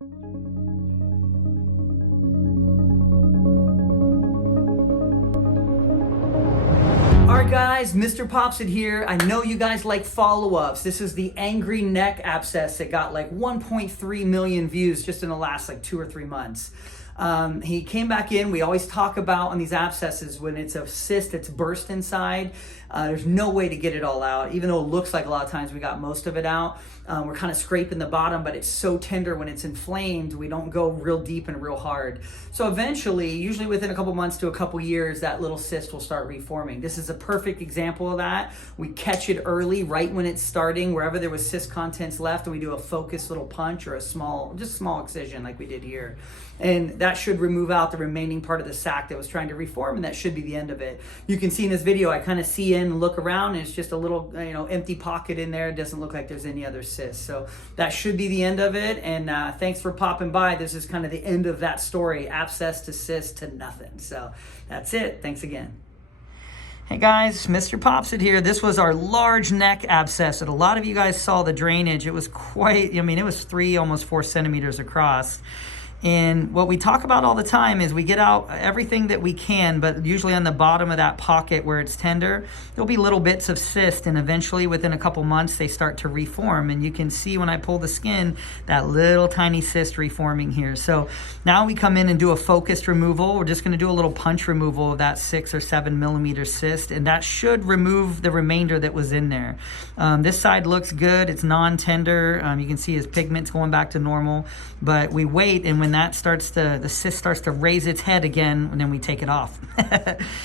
Alright guys, MrPopZit here. I know you guys like follow-ups. This is the angry neck abscess that got like 1.3 million views just in the last like 2 or 3 months. He came back in. We always talk about on these abscesses when it's a cyst that's burst inside, there's no way to get it all out. Even though it looks like a lot of times we got most of it out, we're kind of scraping the bottom, but it's so tender when it's inflamed, we don't go real deep and real hard. So eventually, usually within a couple months to a couple years, that little cyst will start reforming. This is a perfect example of that. We catch it early, right when it's starting, wherever there was cyst contents left, and we do a focused little punch or a small excision like we did here. And that should remove out the remaining part of the sac that was trying to reform, and that should be the end of it. You can see in this video, I kind of see in and look around, and it's just a little empty pocket in there. It doesn't look like there's any other cysts. So that should be the end of it, and thanks for popping by. This is kind of the end of that story, abscess to cyst to nothing. So that's it. Thanks again. Hey guys, MrPopZit here. This was our large neck abscess that a lot of you guys saw the drainage. It was quite, it was 3, almost 4 centimeters across. And what we talk about all the time is we get out everything that we can, but usually on the bottom of that pocket where it's tender, there'll be little bits of cyst, and eventually within a couple months they start to reform. And you can see when I pull the skin, that little tiny cyst reforming here. So now we come in and do a focused removal. We're just gonna do a little punch removal of that 6 or 7 millimeter cyst, and that should remove the remainder that was in there. This side looks good, it's non-tender. You can see his pigment's going back to normal, but we wait, and when that starts to, the cyst starts to raise its head again, and then we take it off.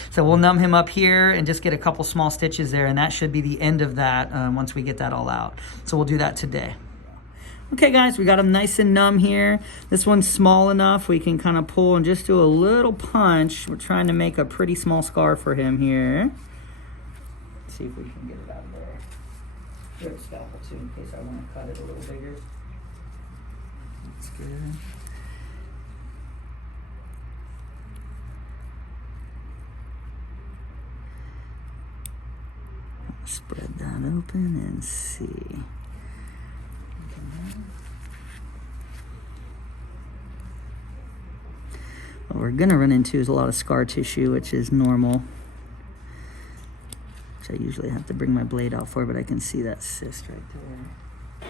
So we'll numb him up here and just get a couple small stitches there, and that should be the end of that once we get that all out. So we'll do that today. Okay guys, we got him nice and numb here. This one's small enough we can kind of pull and just do a little punch. We're trying to make a pretty small scar for him here. Let's see if we can get it out of there. Get a scalpel too in case I want to cut it a little bigger. That's good. Spread that open and see. What we're gonna run into is a lot of scar tissue, which is normal. Which I usually have to bring my blade out for, but I can see that cyst right there.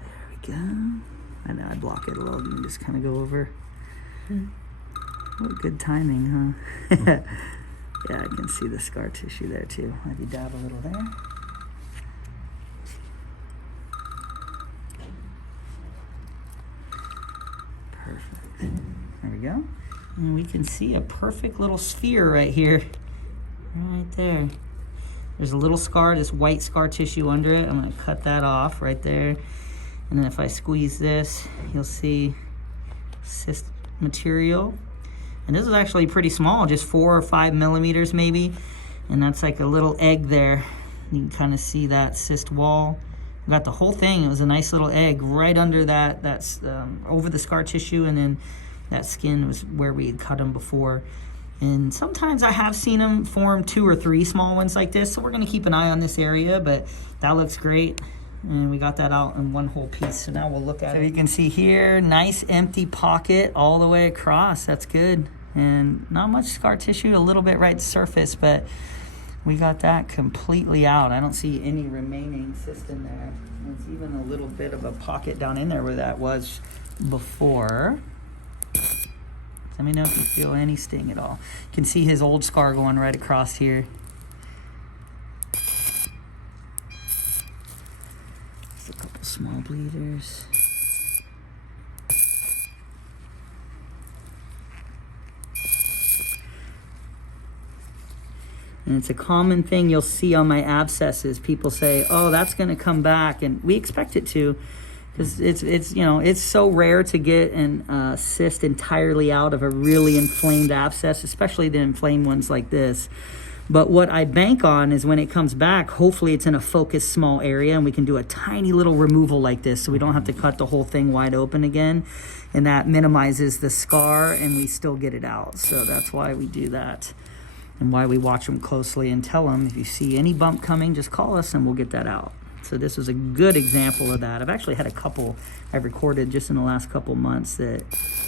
There we go. I know I block it a little and just kind of go over. What good timing, huh? Yeah, I can see the scar tissue there too. Maybe dab a little there. Perfect. There we go. And we can see a perfect little sphere right here. Right there. There's a little scar, this white scar tissue under it. I'm gonna cut that off right there. And then if I squeeze this, you'll see cyst material. And this is actually pretty small, just 4 or 5 millimeters maybe. And that's like a little egg there. You can kind of see that cyst wall. We got the whole thing. It was a nice little egg right under that, that's over the scar tissue, and then that skin was where we had cut them before. And sometimes I have seen them form 2 or 3 small ones like this, so we're gonna keep an eye on this area, but that looks great. And we got that out in one whole piece, so now we'll look at it. So you can see here, nice empty pocket all the way across. That's good. And not much scar tissue, a little bit right surface, but we got that completely out. I don't see any remaining cyst in there. There's even a little bit of a pocket down in there where that was before. Let me know if you feel any sting at all. You can see his old scar going right across here. Just a couple small bleeders. And it's a common thing you'll see on my abscesses. People say, oh, that's gonna come back. And we expect it to, because it's so rare to get an cyst entirely out of a really inflamed abscess, especially the inflamed ones like this. But what I bank on is when it comes back, hopefully it's in a focused small area and we can do a tiny little removal like this so we don't have to cut the whole thing wide open again. And that minimizes the scar and we still get it out. So that's why we do that. and why we watch them closely and tell them if you see any bump coming, just call us and we'll get that out. So this is a good example of that. I've actually had a couple I've recorded just in the last couple months that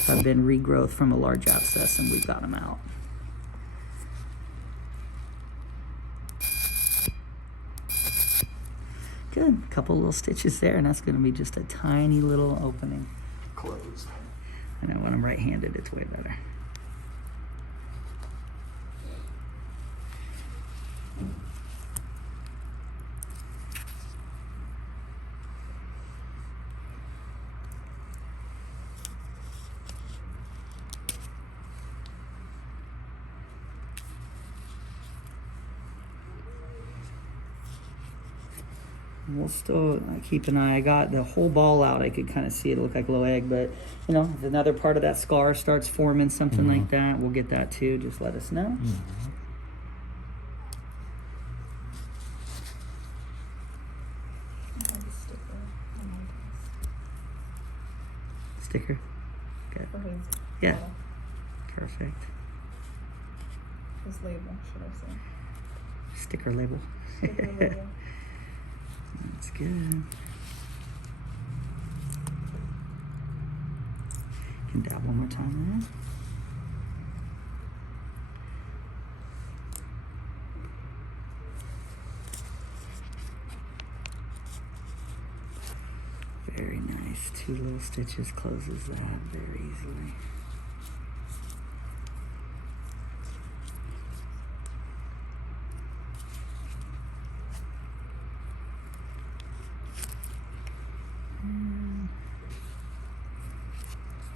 have been regrowth from a large abscess, and we've got them out. Good, a couple little stitches there, and that's gonna be just a tiny little opening. Closed. I know when I'm right-handed, it's way better. We'll still keep an eye. I got the whole ball out. I could kind of see it look like a little egg, but you know, if another part of that scar starts forming something like that, we'll get that too. Just let us know. Sticker. Good. Yeah. Perfect. His label, should I say? Sticker label. Sticker label. That's good. You can dab one more time there. Very nice. 2 little stitches closes that very easily.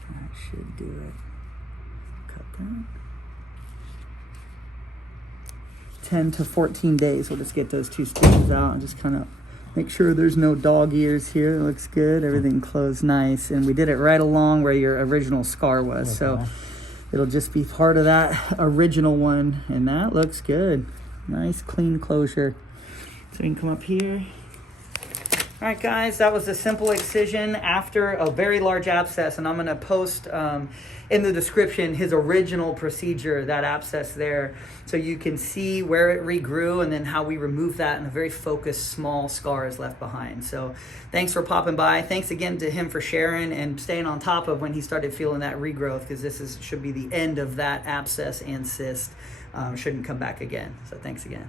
That should do it. Cut that. 10 to 14 days. We'll just get those 2 stitches out and just kind of make sure there's no dog ears here. It looks good. Everything closed nice. And we did it right along where your original scar was. So it'll just be part of that original one. And that looks good. Nice clean closure. So we can come up here. All right, guys, that was a simple excision after a very large abscess, and I'm going to post in the description his original procedure, that abscess there, so you can see where it regrew and then how we remove that, and a very focused small scar is left behind. So thanks for popping by. Thanks again to him for sharing and staying on top of when he started feeling that regrowth, because this should be the end of that abscess and cyst. Shouldn't come back again. So thanks again.